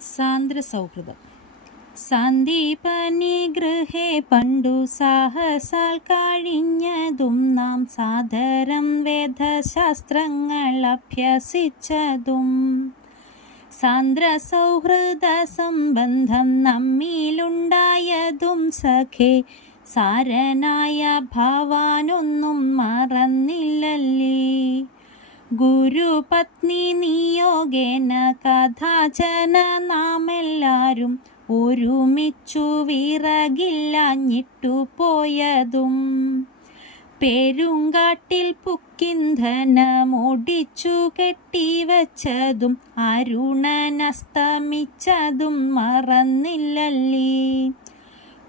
സാന്ദ്രസൗഹൃദം. സന്ദീപനിഗൃഹേ പണ്ടു സാഹസാൽ കഴിഞ്ഞതും നാം സാദരം വേദശാസ്ത്രങ്ങൾ അഭ്യസിച്ചതും സാന്ദ്രസൗഹൃദ സംബന്ധം നമ്മിലുണ്ടായതും സഖേ സാരനായ ഭവാനൊന്നും മറന്നില്ലല്ലേ. ഗുരുപത്നി നിയോഗേന കഥാചന നാമെല്ലാരും ഒരുമിച്ചു വിറകില്ലാഞ്ഞിട്ടു പോയതും പെരുങ്കാട്ടിൽ പുക്കിന്ധനമൊടിച്ചു കെട്ടിവച്ചതും അരുണനസ്തമിച്ചതും മറന്നില്ലല്ലേ.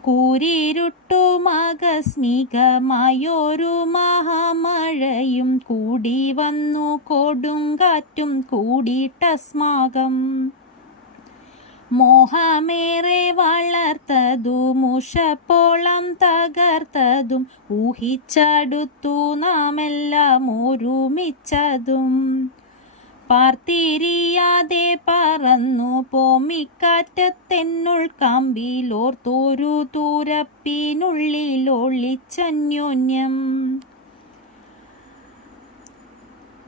കൂരിരുട്ടുമാകസ്മികമായൊരു മഹാമഴയും കൂടി വന്നു കൊടുങ്കാറ്റും കൂടിയിട്ടസ്മാകം മോഹമേറെ വളർത്തതും ഉഷപ്പോളം തകർത്തതും ഊഹിച്ചടുത്തു നാമെല്ലാം ഒരുമിച്ചതും പാർത്തിരിയാതെ പറന്നു പോമിക്കാറ്റത്തെന്നുൾ കാമ്പിലോർത്തൊരു തൂരപ്പിനുള്ളിൽ ഒളിച്ചന്യോന്യം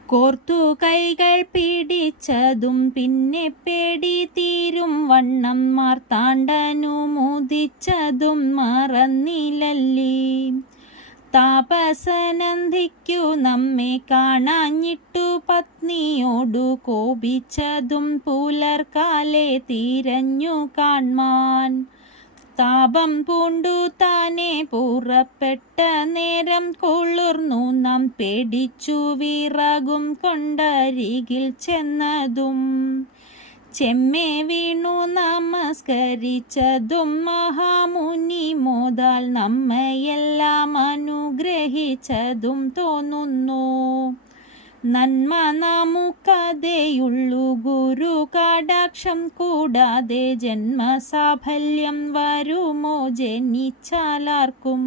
കോർത്തു കൈകൾ പിടിച്ചതും പിന്നെ പേടി തീരും വണ്ണം മാർത്താണ്ഡനുമുദിച്ചതും മറന്നില്ലല്ലേ. താപസനന്ദിക്കു നമ്മെ കാണാഞ്ഞിട്ടു പത്നിയോടു കോപിച്ചതും പുലർക്കാലെ തിരഞ്ഞു കാൺമാൻ താപം പൂണ്ടു താനെ പുറപ്പെട്ട നേരം കുളിർന്നു നാം പേടിച്ചു വിറകും കൊണ്ടരികിൽ ചെന്നതും ചെമ്മേ വീണു നമസ്കരിച്ചതും മഹാമുനി മോദാൽ നമ്മയെല്ലാം അനുഗ്രഹിച്ചതും തോന്നുന്നു. നന്മ നമുക്കതേയുള്ളു ഗുരു കടാക്ഷം കൂടാതെ ജന്മസാഫല്യം വരുമോ ജനിച്ചാലാർക്കും.